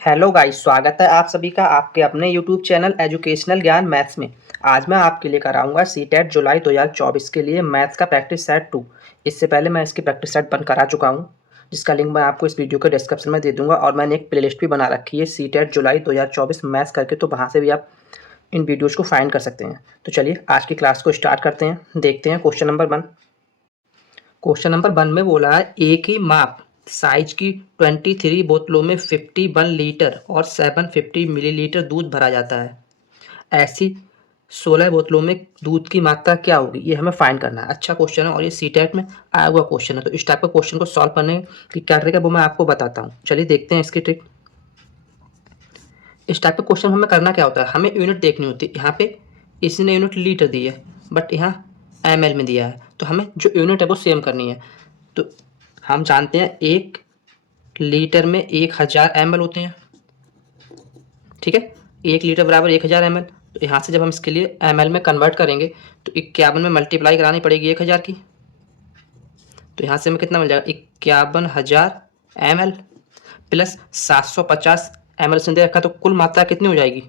Hello guys, स्वागत है आप सभी का आपके अपने यूट्यूब चैनल एजुकेशनल ज्ञान मैथ्स में। आज मैं आपके लिए कराऊंगा सीटेट जुलाई 2024 के लिए मैथ्स का प्रैक्टिस सेट 2। इससे पहले मैं इसकी प्रैक्टिस सेट बन करा चुका हूं, जिसका लिंक मैं आपको इस वीडियो के डिस्क्रिप्शन में दे दूंगा। और मैंने एक प्लेलिस्ट भी बना रखी है सीटेट जुलाई 2024 मैथ्स करके, तो वहाँ से भी आप इन वीडियोज़ को फाइंड कर सकते हैं। तो चलिए आज की क्लास को स्टार्ट करते हैं। देखते हैं क्वेश्चन नंबर 1। क्वेश्चन नंबर 1 में बोला है एक ही माप साइज की 23 बोतलों में 51 लीटर और 750 मिलीलीटर दूध भरा जाता है। ऐसी 16 बोतलों में दूध की मात्रा क्या होगी, ये हमें फाइंड करना है। अच्छा क्वेश्चन है और ये सीटेट में आया हुआ क्वेश्चन है, तो इस टाइप का क्वेश्चन को सॉल्व करने की क्या ट्रिक है वो मैं आपको बताता हूँ। चलिए देखते हैं इसकी ट्रिक। इस टाइप का क्वेश्चन हमें करना क्या होता है, हमें यूनिट देखनी होती है। यहाँ पे इसने यूनिट लीटर दी है, बट यहाँ ml में दिया है, तो हमें जो यूनिट है वो सेम करनी है। तो हम जानते हैं 1 लीटर में 1000 ml होते हैं, ठीक है। 1 लीटर बराबर 1000 ml। तो यहाँ से जब हम इसके लिए ml में कन्वर्ट करेंगे तो 51 में मल्टीप्लाई करानी पड़ेगी 1000 की। तो यहाँ से हमें कितना मिल जाएगा, 51,000 ml प्लस 750 ml से दे रखा, तो कुल मात्रा कितनी हो जाएगी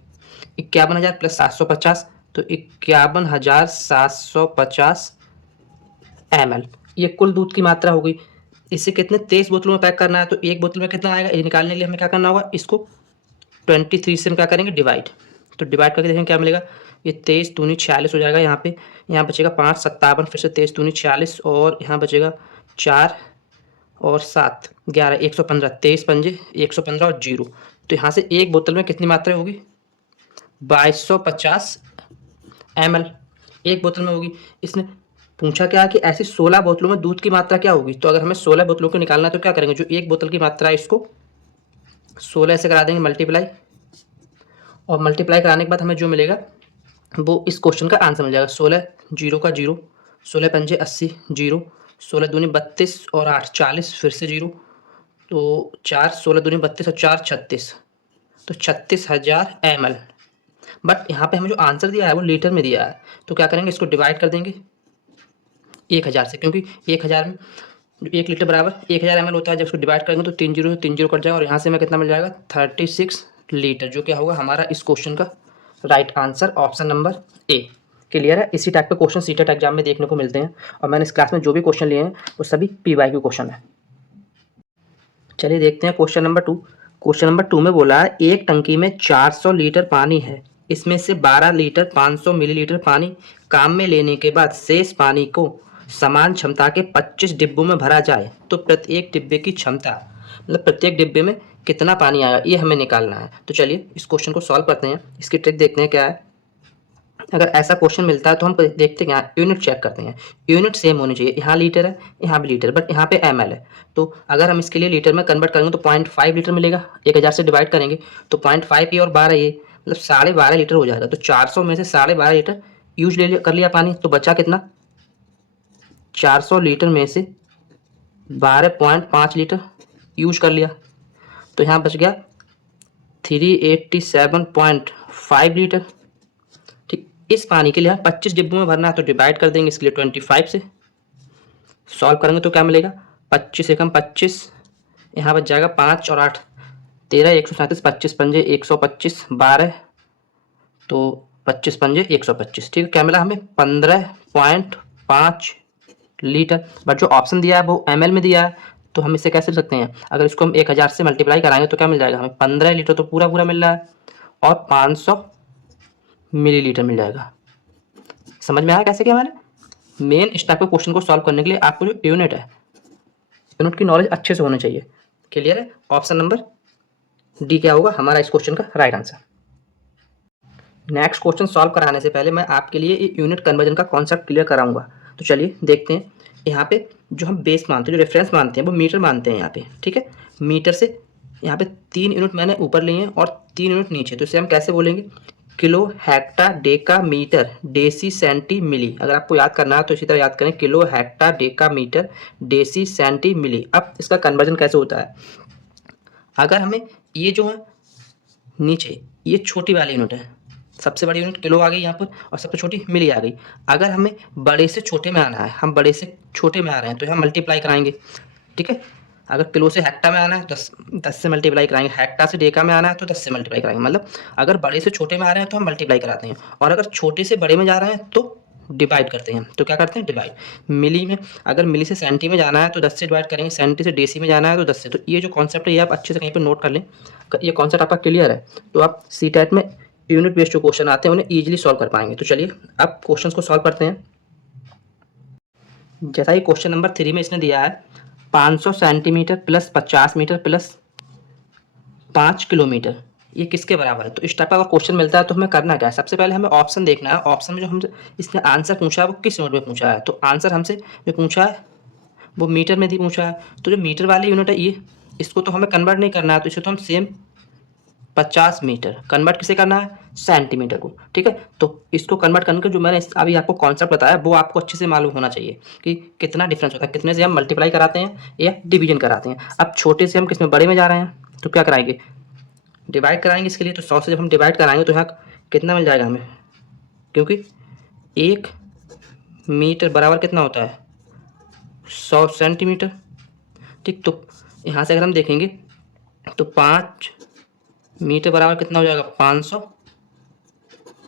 51,000 प्लस 750, तो 51,750 ml। ये कुल दूध की मात्रा हो गई। इसे कितने 23 बोतलों में पैक करना है, तो एक बोतल में कितना आएगा, ये निकालने के लिए हमें क्या करना होगा, इसको 23 से हम क्या करेंगे डिवाइड। तो डिवाइड करके देखेंगे क्या मिलेगा, ये 23 दूनी 46 हो जाएगा। यहाँ बचेगा 5 57, फिर से 23 दूनी 46, और यहाँ बचेगा 4 और 7 11 115, 23 पंजे 115 और 0। तो यहाँ से एक बोतल में कितनी मात्रा होगी 2250 ml एक बोतल में होगी। इसने पूछा क्या कि ऐसी 16 बोतलों में दूध की मात्रा क्या होगी। तो अगर हमें 16 बोतलों को निकालना है तो क्या करेंगे, जो एक बोतल की मात्रा है इसको 16 से करा देंगे मल्टीप्लाई, और मल्टीप्लाई कराने के बाद हमें जो मिलेगा वो इस क्वेश्चन का आंसर मिल जाएगा। 16 जीरो का जीरो, 16 पंजे 80 जीरो, 16 दूनी 32 और 8 40, फिर से जीरो, तो 4 16 दूनी 32 और 4 36, तो 36,000 ml। बट यहाँ पे हमें जो आंसर दिया है वो लीटर में दिया है, तो क्या करेंगे इसको डिवाइड कर देंगे 1000 से, क्योंकि 1000 में जो 1 लीटर बराबर 1000 ml होता है। जब उसको डिवाइड करेंगे तो 3 जीरो से 3 जीरो कट जाएगा, और यहाँ से हमें कितना मिल जाएगा 36 लीटर, जो क्या होगा हमारा इस क्वेश्चन का right answer, option number A. Clear है। इसी टाइप के क्वेश्चन सीटेट एग्जाम में देखने को मिलते हैं, और मैंने इस क्लास में जो भी क्वेश्चन लिए हैं वो सभी PYQ क्वेश्चन है। चलिए देखते हैं क्वेश्चन नंबर 2। क्वेश्चन नंबर 2 में बोला है एक टंकी में 400 लीटर पानी है, इसमें से 12 लीटर 500 मिलीलीटर पानी काम में लेने के बाद शेष पानी को समान क्षमता के 25 डिब्बों में भरा जाए, तो प्रत्येक डिब्बे की क्षमता, मतलब प्रत्येक डिब्बे में कितना पानी आएगा, ये हमें निकालना है। तो चलिए इस क्वेश्चन को सॉल्व करते हैं। इसकी ट्रिक देखते हैं क्या है। अगर ऐसा क्वेश्चन मिलता है तो हम देखते हैं यहाँ यूनिट चेक करते हैं। यूनिट सेम होनी चाहिए, यहाँ लीटर है यहाँ भी लीटर, बट यहाँ पे ml है। तो अगर हम इसके लिए लीटर में कन्वर्ट करेंगे तो 0.5 लीटर मिलेगा। 1000 से डिवाइड करेंगे तो 0.5 ये और 12 ये, मतलब 12.5 लीटर हो जाएगा। तो 400 में से 12.5 लीटर यूज कर लिया पानी, तो बचा कितना 400 लीटर में से 12.5 लीटर यूज कर लिया, तो यहाँ बच गया 387.5 लीटर। ठीक, इस पानी के लिए 25 डिब्बों में भरना है, तो डिवाइड कर देंगे इसके लिए 25 से। सॉल्व करेंगे तो क्या मिलेगा 25 एकम 25, यहाँ बच जाएगा 5 और 8 13 137, 25 पंजे 125, 12 तो 25 पंजे 125। ठीक है, क्या मिला हमें 15.5 लीटर। बट जो ऑप्शन दिया है वो ml में दिया है, तो हम इसे कैसे लिख सकते हैं, अगर इसको हम 1000 से मल्टीप्लाई कराएंगे तो क्या मिल जाएगा हमें 15 लीटर तो पूरा पूरा मिल रहा है, और 500 मिलीलीटर मिल जाएगा। समझ में आया कैसे किया मैंने। मेन इस टाइप के क्वेश्चन को सॉल्व करने के लिए आपको जो यूनिट है, यूनिट की नॉलेज अच्छे से होनी चाहिए। क्लियर है। ऑप्शन नंबर डी क्या होगा हमारा इस क्वेश्चन का right answer. Next question solve कराने से पहले मैं आपके लिए यूनिट कन्वर्जन का कॉन्सेप्ट क्लियर कराऊंगा। तो चलिए देखते हैं। यहाँ पे जो हम बेस मानते हैं, जो रेफरेंस मानते हैं, वो मीटर मानते हैं यहाँ पे। ठीक है, मीटर से यहाँ पे 3 यूनिट मैंने ऊपर लिए हैं और 3 यूनिट नीचे, तो इसे हम कैसे बोलेंगे, kilo hecto deca metre deci centi milli. अगर आपको याद करना है तो इसी तरह याद करें, kilo hecto deca metre deci centi milli. अब इसका कन्वर्जन कैसे होता है, अगर हमें ये जो है नीचे ये छोटी वाली यूनिट है, सबसे बड़ी यूनिट किलो आ गई यहाँ पर, और सबसे छोटी मिली आ गई। अगर हमें बड़े से छोटे में आना है, हम बड़े से छोटे में आ रहे हैं, तो यहाँ मल्टीप्लाई कराएंगे। ठीक है, अगर किलो से हेक्टा में आना है तो 10 से मल्टीप्लाई कराएंगे, हेक्टा से डेका में आना है तो 10 से मल्टीप्लाई कराएंगे। मतलब अगर बड़े से छोटे में आ रहे हैं तो हम मल्टीप्लाई कराते हैं, और अगर छोटे से बड़े में जा रहे हैं तो डिवाइड करते हैं। तो क्या करते हैं, डिवाइड। मिली में, अगर मिली से सेंटी में जाना है तो 10 से डिवाइड करेंगे, सेंटी से डेसी में जाना है तो 10 से। तो ये जो कॉन्सेप्ट है ये आप अच्छे से कहीं पर नोट कर लें, ये कॉन्सेप्ट आपका क्लियर है तो आप सी टेट में यूनिट बेस्ड जो क्वेश्चन आते हैं उन्हें ईजिली सॉल्व कर पाएंगे। तो चलिए अब क्वेश्चन को सॉल्व करते हैं। जैसा कि क्वेश्चन नंबर 3 में इसने दिया है 500 centimetre plus 50 metre plus 5 kilometre, ये किसके बराबर है। तो इस टाइप का अगर क्वेश्चन मिलता है तो हमें करना क्या है, सबसे पहले हमें ऑप्शन देखना है। ऑप्शन में जो हमसे इसने आंसर पूछा है वो किस यूनिट में पूछा है। तो आंसर हमसे जो पूछा है वो मीटर में भी पूछा है। तो जो मीटर वाली यूनिट है ये, इसको तो हमें कन्वर्ट नहीं करना है, तो इसे तो हम सेम 50 मीटर कन्वर्ट किसे करना है, सेंटीमीटर को। ठीक है, तो इसको कन्वर्ट करने का जो मैंने अभी आपको कॉन्सेप्ट बताया वो आपको अच्छे से मालूम होना चाहिए कि कितना डिफरेंस होता है, कितने से हम मल्टीप्लाई कराते हैं या डिवीजन कराते हैं। अब छोटे से हम किसमें, बड़े में जा रहे हैं तो क्या कराएंगे, डिवाइड कराएंगे इसके लिए। तो 100 से जब हम डिवाइड कराएंगे तो यहाँ कितना मिल जाएगा हमें, क्योंकि 1 मीटर बराबर कितना होता है 100 सेंटीमीटर। ठीक, तो यहाँ से अगर हम देखेंगे तो 5 मीटर बराबर कितना हो जाएगा 500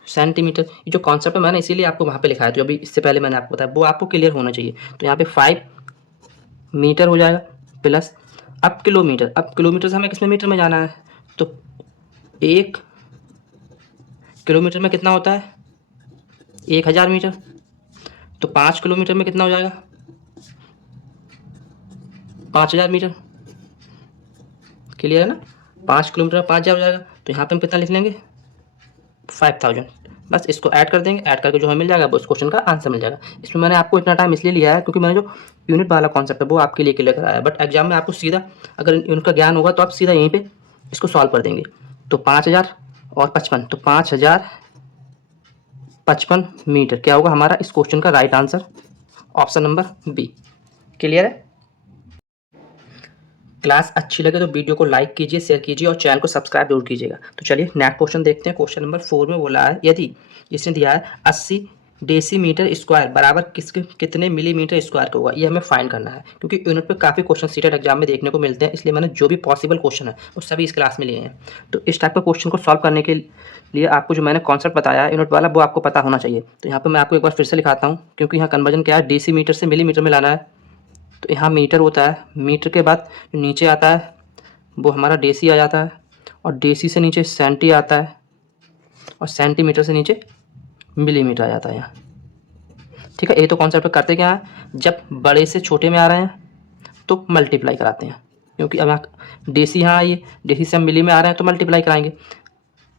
सेंटीमीटर। ये जो कॉन्सेप्ट है मैंने इसीलिए आपको वहाँ पे लिखा है, जो अभी इससे पहले मैंने आपको बताया वो आपको क्लियर होना चाहिए। तो यहाँ पे 5 मीटर हो जाएगा प्लस, अब किलोमीटर, अब किलोमीटर से हमें किसमें मीटर में जाना है, तो 1 किलोमीटर में कितना होता है 1000 मीटर। तो 5 किलोमीटर में कितना हो जाएगा 5000 मीटर। क्लियर है ना, 5 किलोमीटर में 5000 हो जाएगा। तो यहाँ पे हम कितना लिख लेंगे 5000। बस इसको ऐड कर देंगे, ऐड करके जो हमें मिल जाएगा वो उस क्वेश्चन का आंसर मिल जाएगा। इसमें मैंने आपको इतना टाइम इसलिए लिया है क्योंकि मैंने जो यूनिट वाला कॉन्सेप्ट है वो आपके लिए क्लियर कराया है, बट एग्जाम में आपको सीधा अगर यूनिट का ज्ञान होगा तो आप सीधा यहीं पे इसको सॉल्व कर देंगे। तो 5000 और 55, तो 5055 मीटर क्या होगा हमारा इस क्वेश्चन का right answer, option number B. Clear है। क्लास अच्छी लगे तो वीडियो को लाइक कीजिए, शेयर कीजिए और चैनल को सब्सक्राइब जरूर कीजिएगा। तो चलिए नेक्स्ट क्वेश्चन देखते हैं। क्वेश्चन नंबर 4 में बोला है यदि इसने दिया है 80 डेसीमीटर स्क्वायर बराबर कितने मिलीमीटर स्क्वायर का होगा, ये हमें फाइंड करना है। क्योंकि यूनिट पे काफ़ी क्वेश्चन सीटेट एग्जाम में देखने को मिलते हैं, इसलिए मैंने जो भी पॉसिबल क्वेश्चन है वो सभी इस क्लास में लिए हैं। तो इस टाइप का क्वेश्चन को सॉल्व करने के लिए आपको जो मैंने कॉन्सेप्ट बताया है यूनिट वाला वो आपको पता होना चाहिए। तो यहाँ पर मैं आपको एक बार फिर से लिखाता हूँ, क्योंकि यहाँ कन्वर्जन क्या है, डेसीमीटर से मिलीमीटर में लाना है। तो यहाँ मीटर होता है, मीटर के बाद जो नीचे आता है वो हमारा डेसी आ जाता है, और डेसी से नीचे सेंटी आता है, और सेंटीमीटर से नीचे मिलीमीटर आ जाता है यहाँ। ठीक है, ये तो कॉन्सेप्ट करते क्या है, जब बड़े से छोटे में आ रहे हैं तो मल्टीप्लाई कराते हैं, क्योंकि अब यहाँ डेसी यहाँ आइए, डेसी से हम मिली में आ रहे हैं तो मल्टीप्लाई कराएंगे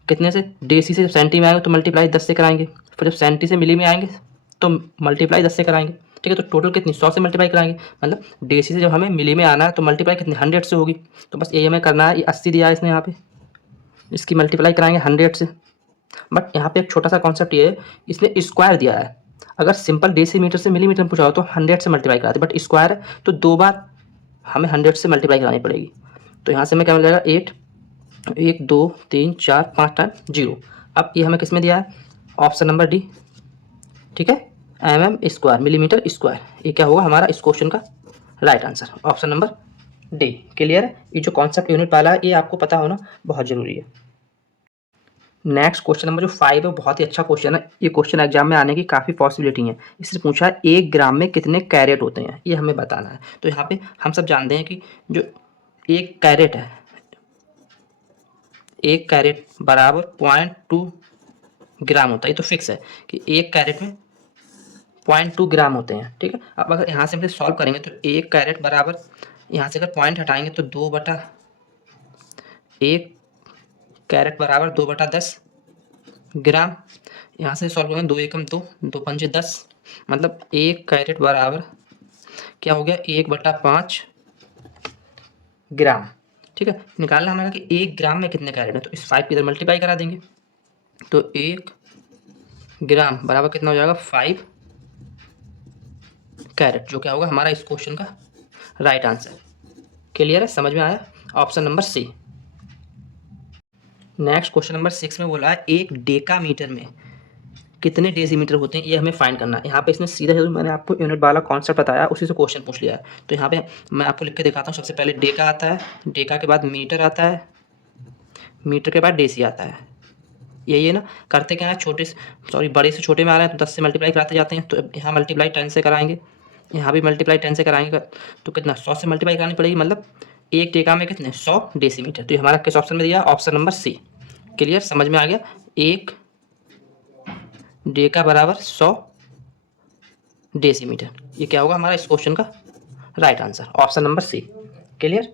कितने से, डेसी से जब सेंटी में आएंगे तो मल्टीप्लाई 10 से कराएंगे, फिर जब सेंटी से मिली में आएंगे तो मल्टीप्लाई 10 से कराएंगे। ठीक है, तो टोटल कितनी 100 से मल्टीप्लाई कराएंगे, मतलब डेसी से जब हमें मिली में आना है तो मल्टीप्लाई कितनी 100 से होगी। तो बस ये हमें करना है, ये 80 दिया है इसने यहाँ पे, इसकी मल्टीप्लाई कराएंगे 100 से। बट यहाँ पे एक छोटा सा कॉन्सेप्ट ये है, इसने स्क्वायर दिया है। अगर सिंपल डेसीमीटर से मिलीमीटर में पूछा हो तो 100 से मल्टीप्लाई कराते, बट स्क्वायर है तो 2 बार हमें 100 से मल्टीप्लाई करानी पड़ेगी। तो यहाँ से हमें क्या मिल जाएगा 8, 1 2 3 4 5 टाइम 0। अब ये हमें किस में दिया है, ऑप्शन नंबर डी। ठीक है, mm स्क्वायर मिलीमीटर स्क्वायर, ये क्या होगा हमारा इस क्वेश्चन का right answer, option number D. Clear है, ये जो कॉन्सेप्ट यूनिट वाला है ये आपको पता होना बहुत जरूरी है। नेक्स्ट क्वेश्चन नंबर जो 5 है बहुत ही अच्छा क्वेश्चन है, ये क्वेश्चन एग्जाम में आने की काफ़ी पॉसिबिलिटी है। इससे पूछा है 1 ग्राम में कितने कैरेट होते हैं, ये हमें बताना है। तो यहाँ पे हम सब जानते हैं कि जो 1 कैरेट है, 1 कैरेट बराबर 0.2 ग्राम होता है, ये तो फिक्स है कि 1 कैरेट में 0.2 ग्राम होते हैं। ठीक है, अब अगर यहाँ से हम सॉल्व करेंगे तो 1 कैरेट बराबर, यहाँ से अगर पॉइंट हटाएंगे तो 2/1 कैरेट बराबर 2/10 ग्राम। यहाँ से सॉल्व करेंगे 2 एकम 2, 2 पंजे 10, मतलब 1 कैरेट बराबर क्या हो गया 1/5 ग्राम। ठीक है, निकालना हमें कि 1 ग्राम में कितने कैरेट है, तो इस 5 की इधर मल्टीप्लाई करा देंगे। तो 1 ग्राम बराबर कितना हो जाएगा 5 कैरेट, जो क्या होगा हमारा इस क्वेश्चन का राइट आंसर। क्लियर है, समझ में आया, option number C. Next question number 6 में बोला है 1 डेका मीटर में कितने डेसीमीटर होते हैं ये हमें फाइंड करना है। यहाँ पे इसने सीधा मैंने आपको यूनिट वाला कॉन्सेप्ट बताया, उसी से क्वेश्चन पूछ लिया है। तो यहाँ पे मैं आपको लिख के दिखाता हूँ। सबसे पहले डेका आता है, डेका के बाद मीटर आता है, मीटर के बाद डेसी आता है। यही है ना। करते क्या है, बड़े से छोटे में आ रहे हैं तो 10 से मल्टीप्लाई कराते जाते हैं। तो यहाँ मल्टीप्लाई 10 से कराएंगे, यहाँ भी मल्टीप्लाई 10 से कराएंगे। तो कितना 100 से मल्टीप्लाई करानी पड़ेगी, मतलब एक डेका में कितने 100 डेसीमीटर। तो हमारा किस ऑप्शन में दिया, ऑप्शन नंबर सी। क्लियर, समझ में आ गया। एक डेका बराबर 100 डेसीमीटर, ये क्या होगा हमारा इस क्वेश्चन का right answer, option number C. Clear.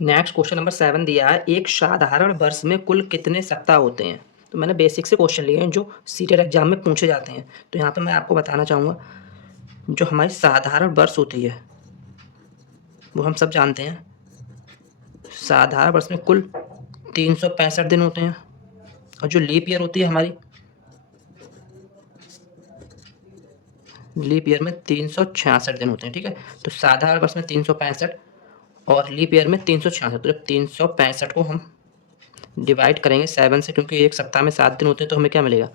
Next question number 7 दिया है, एक साधारण वर्ष में कुल कितने सप्ताह होते हैं। तो मैंने बेसिक से क्वेश्चन लिए हैं जो सीटेट एग्जाम में पूछे जाते हैं। तो यहाँ पे मैं आपको बताना चाहूँगा, जो हमारी साधारण वर्ष होती है वो हम सब जानते हैं, साधारण वर्ष में कुल 365 दिन होते हैं। और जो लीप ईयर होती है हमारी, लीप ईयर में 366 दिन होते हैं। ठीक है, तो साधारण वर्ष में 365 और लीप ईयर में 366। तो जब 365 को हम डिवाइड करेंगे 7 से, क्योंकि एक सप्ताह में 7 दिन होते हैं, तो हमें क्या मिलेगा,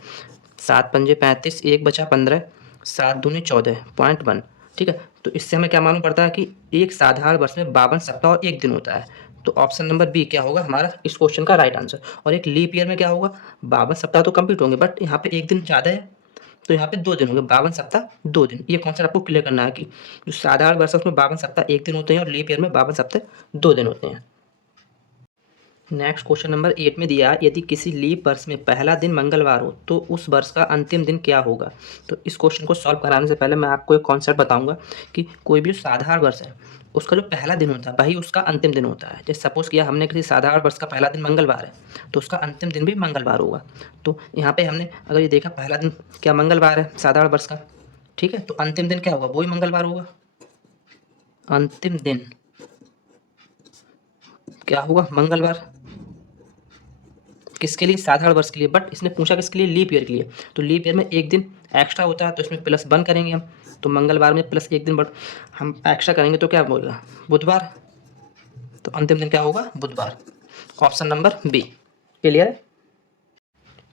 7 पंजे 35, 1 बचा 15, 7 दूनी 14.1। ठीक है, तो इससे हमें क्या मालूम पड़ता है कि एक साधारण वर्ष में 52 सप्ताह और 1 दिन होता है। तो ऑप्शन नंबर बी क्या होगा हमारा इस क्वेश्चन का राइट आंसर। और एक लीप ईयर में क्या होगा, 52 सप्ताह तो कंप्लीट होंगे, बट यहाँ पे 1 दिन ज़्यादा है, तो यहाँ पे 2 दिन होंगे, 52 सप्ताह 2 दिन। ये कॉन्सेप्ट आपको क्लियर करना है कि जो साधारण वर्ष है उसमें 52 सप्ताह 1 दिन होते हैं और लीप ईयर में 52 सप्ताह 2 दिन होते हैं। नेक्स्ट क्वेश्चन नंबर 8 में दिया, यदि किसी लीप वर्ष में पहला दिन मंगलवार हो तो उस वर्ष का अंतिम दिन क्या होगा। तो इस क्वेश्चन को सॉल्व कराने से पहले मैं आपको एक कॉन्सेप्ट बताऊंगा कि कोई भी साधारण वर्ष है उसका जो पहला दिन होता है वही उसका अंतिम दिन होता है। जैसे सपोज किया हमने किसी साधारण वर्ष का पहला दिन मंगलवार है तो उसका अंतिम दिन भी मंगलवार होगा। तो यहाँ पे हमने अगर ये देखा पहला दिन क्या मंगलवार है साधारण वर्ष का, ठीक है, तो अंतिम दिन क्या होगा, वही मंगलवार होगा। अंतिम दिन क्या होगा, मंगलवार। किसके लिए, साधारण वर्ष के लिए, बट इसने पूछा किसके लिए, लीप ईयर के लिए। तो लीप ईयर में 1 दिन एक्स्ट्रा होता है, तो इसमें +1 करेंगे हम। तो मंगलवार में +1 दिन बट हम एक्स्ट्रा करेंगे तो क्या बोलेगा, बुधवार। तो अंतिम दिन क्या होगा, बुधवार, ऑप्शन नंबर बी। क्लियर है।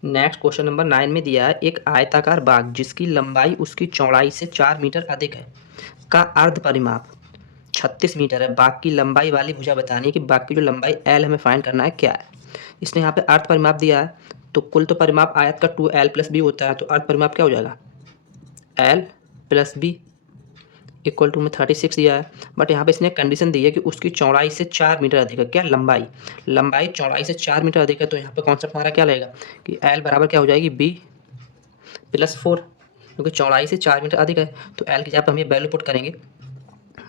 नेक्स्ट क्वेश्चन नंबर 9 में दिया है, एक आयताकार बाग जिसकी लंबाई उसकी चौड़ाई से 4 मीटर अधिक है का अर्ध परिमाप 36 मीटर है। बाग की लंबाई वाली भुजा बतानी है कि बाग की जो लंबाई L हमें फाइंड करना है क्या है। इसने यहाँ पे अर्ध परिमाप दिया है, तो कुल तो परिमाप आयत का 2L + b होता है, तो अर्ध परिमाप क्या हो जाएगा, L + b इक्वल टू में 36 दिया है। बट यहाँ पे इसने कंडीशन दी है कि उसकी चौड़ाई से 4 मीटर अधिक है। क्या, लंबाई चौड़ाई से 4 मीटर अधिक है। तो यहाँ पे कॉन्सेप्ट हमारा क्या लगेगा कि L बराबर क्या हो जाएगी, b + 4, क्योंकि चौड़ाई से 4 मीटर अधिक है। तो L की जगह पर हम ये वैल्यू पुट करेंगे,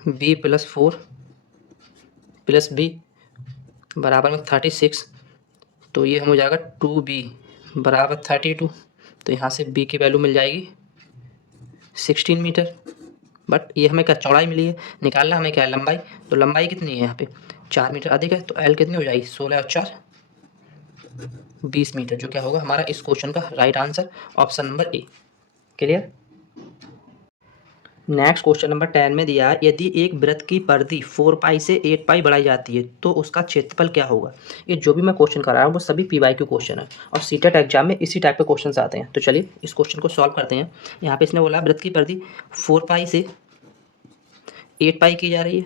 b + 4 + b बराबर में 36। तो ये हो जाएगा 2b बराबर 32। तो यहाँ से b की वैल्यू मिल जाएगी 16 मीटर। बट ये हमें क्या, चौड़ाई मिली है, निकालना हमें क्या है, लंबाई। तो लंबाई कितनी है यहाँ पे 4 मीटर अधिक है, तो L कितनी हो जाएगी, 16 और 4 20 मीटर, जो क्या होगा हमारा इस क्वेश्चन का right answer, option number A. Clear. Next question number 10 में दिया, यदि एक वृत्त की परिधि 4 पाई से 8 पाई बढ़ाई जाती है तो उसका क्षेत्रफल क्या होगा। ये जो भी मैं क्वेश्चन कर रहा हूँ वो सभी PYQ क्वेश्चन है और सीटेट एग्जाम में इसी टाइप के क्वेश्चन आते हैं। तो चलिए इस क्वेश्चन को सॉल्व करते हैं। यहाँ पे इसने बोला वृत्त की परिधि 4 पाई से 8 पाई की जा रही है,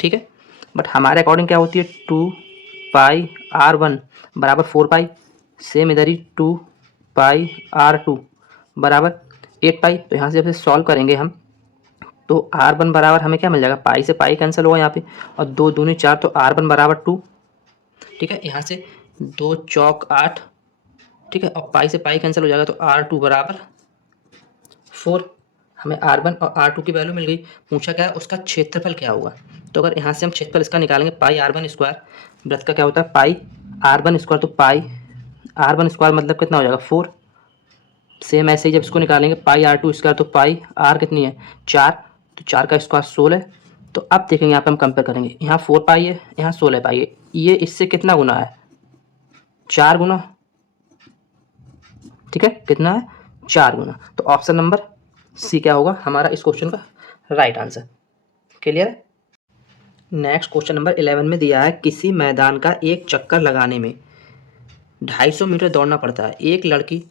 ठीक है, बट हमारे अकॉर्डिंग क्या होती है, 2 पाई R1 बराबर 4 पाई, सेम इधर ही 2 पाई R2 बराबर 8 पाई। तो यहाँ से जब सॉल्व करेंगे हम तो R1 बराबर हमें क्या मिल जाएगा, पाई से पाई कैंसिल होगा यहाँ पे, और 2 दूनी 4, तो R1 बराबर 2, ठीक है, यहाँ से 2 चौक 8, ठीक है, और पाई से पाई कैंसिल हो जाएगा, तो R2 बराबर 4। हमें R1 और R2 की वैल्यू मिल गई। पूछा क्या है, उसका क्षेत्रफल क्या होगा। तो अगर यहाँ से हम क्षेत्रफल इसका निकालेंगे, पाई R1 स्क्वायर, वृत्त का क्या होता है पाई R1 स्क्वायर, तो पाई R1 स्क्वायर मतलब कितना हो जाएगा 4। सेम ऐसे ही जब इसको निकालेंगे पाई R2 स्क्वायर, तो पाई R कितनी है 4, तो 4 का स्क्वायर 16। तो अब देखेंगे यहाँ पे हम कंपेयर करेंगे, यहाँ 4 पाई है, यहाँ 16 पाई है, ये इससे कितना गुना है, 4 गुना, ठीक है, कितना है 4 गुना। तो ऑप्शन नंबर सी क्या होगा हमारा इस क्वेश्चन का राइट आंसर। क्लियर है। नेक्स्ट क्वेश्चन नंबर 11 में दिया है, किसी मैदान का एक चक्कर लगाने में 250 मीटर दौड़ना पड़ता है। एक लड़की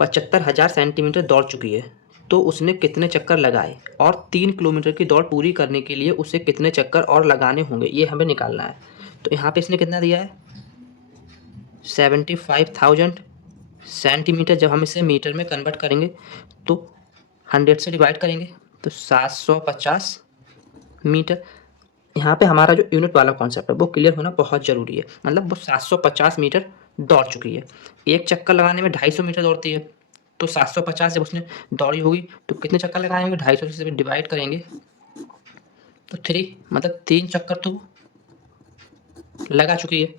75,000 सेंटीमीटर दौड़ चुकी है, तो उसने कितने चक्कर लगाए, और 3 किलोमीटर की दौड़ पूरी करने के लिए उसे कितने चक्कर और लगाने होंगे, ये हमें निकालना है। तो यहाँ पे इसने कितना दिया है 75,000 सेंटीमीटर। जब हम इसे मीटर में कन्वर्ट करेंगे तो 100 से डिवाइड करेंगे तो 750 मीटर। यहाँ पे हमारा जो यूनिट वाला कॉन्सेप्ट है वो क्लियर होना बहुत ज़रूरी है। मतलब वो 750 मीटर दौड़ चुकी है। एक चक्कर लगाने में 250 मीटर दौड़ती है, तो 750 जब उसने दौड़ी होगी तो कितने चक्कर लगाए होंगे, 250 से डिवाइड करेंगे तो 3, मतलब 3 चक्कर तो लगा चुकी है।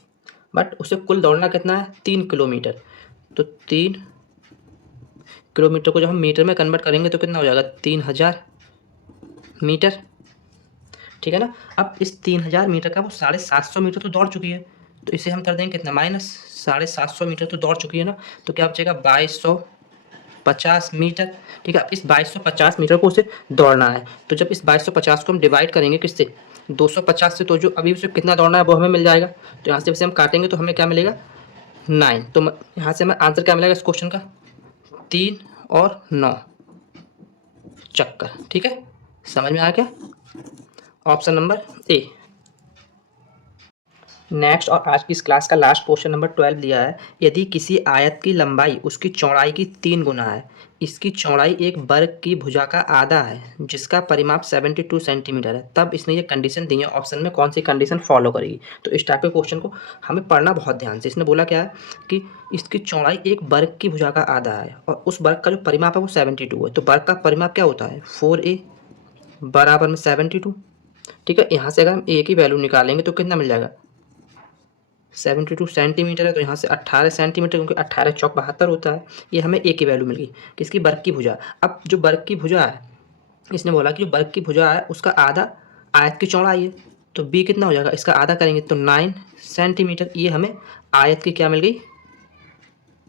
बट उसे कुल दौड़ना कितना है 3 किलोमीटर। तो 3 किलोमीटर को जब हम मीटर में कन्वर्ट करेंगे तो कितना हो जाएगा 3000 मीटर, ठीक है ना। अब इस 3000 मीटर का वो 750 मीटर तो दौड़ चुकी है, तो इसे हम कर देंगे कितना माइनस 750 मीटर तो दौड़ चुकी है ना, तो क्या बचेगा 2250 मीटर, ठीक है। अब इस 2250 मीटर को उसे दौड़ना है, तो जब इस 2250 को हम डिवाइड करेंगे किससे 250 से, तो जो अभी उसे कितना दौड़ना है वो हमें मिल जाएगा। तो यहाँ से हम काटेंगे तो हमें क्या मिलेगा 9। तो यहाँ से हमें आंसर क्या मिलेगा इस क्वेश्चन का 3 और 9 चक्कर, ठीक है। समझ में आ गया, ऑप्शन नंबर ए। नेक्स्ट और आज की इस क्लास का लास्ट क्वेश्चन नंबर 12 दिया है। यदि किसी आयत की लंबाई उसकी चौड़ाई की 3 गुना है, इसकी चौड़ाई एक वर्ग की भुजा का आधा है, जिसका परिमाप 72 सेंटीमीटर है, तब इसने ये कंडीशन दी है, ऑप्शन में कौन सी कंडीशन फॉलो करेगी। तो इस टाइप के क्वेश्चन को हमें पढ़ना बहुत ध्यान से। इसने बोला क्या है कि इसकी चौड़ाई एक वर्ग की भुजा का आधा है और उस वर्ग का जो परिमाप है वो 72 है। तो वर्ग का परिमाप क्या होता है 4a बराबर में 72, ठीक है। यहाँ से अगर हम a की वैल्यू निकालेंगे तो कितना मिल जाएगा 72 सेंटीमीटर है, तो यहाँ से 18 सेंटीमीटर, क्योंकि 18 चौक 72 होता है। ये हमें ए की वैल्यू मिल गई किसकी वर्ग की भुजा। अब जो वर्ग की भुजा है इसने बोला कि जो वर्ग की भुजा है उसका आधा आयत की चौड़ाई है, तो बी कितना हो जाएगा इसका आधा करेंगे तो 9 सेंटीमीटर। ये हमें आयत की क्या मिल गई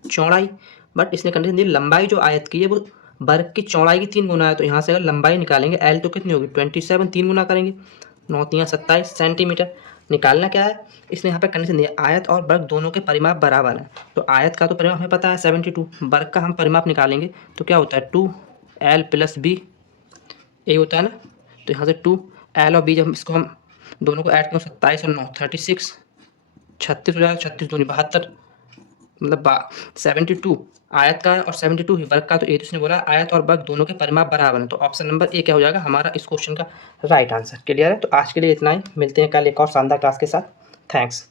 चौड़ाई। बट इसने कंडीशन दी लंबाई जो आयत की है वो वर्ग की चौड़ाई की 3 गुना है, तो यहाँ से अगर लंबाई निकालेंगे एल तो कितनी होगी 27, 3 गुना करेंगे 9 3 27 सेंटीमीटर। निकालना क्या है इसने यहाँ पे कंडीशन दिया आयत और वर्ग दोनों के परिमाप बराबर है। तो आयत का तो परिमाप हमें पता है 72, वर्ग का हम परिमाप निकालेंगे तो क्या होता है 2l + b, यही होता है ना। तो यहाँ से 2l और b जब इसको हम दोनों को ऐड करें 27 और 9 36, 36 हो जाएगा, 36 दूनी 72, मतलब 72 आयत का है और 72 ही वर्ग का। तो ये तो इसने बोला आयत और वर्ग दोनों के परिमाप बराबर है, तो ऑप्शन नंबर ए क्या हो जाएगा हमारा इस क्वेश्चन का राइट आंसर। क्लियर है। तो आज के लिए इतना ही, मिलते हैं कल एक और शानदार क्लास के साथ। थैंक्स।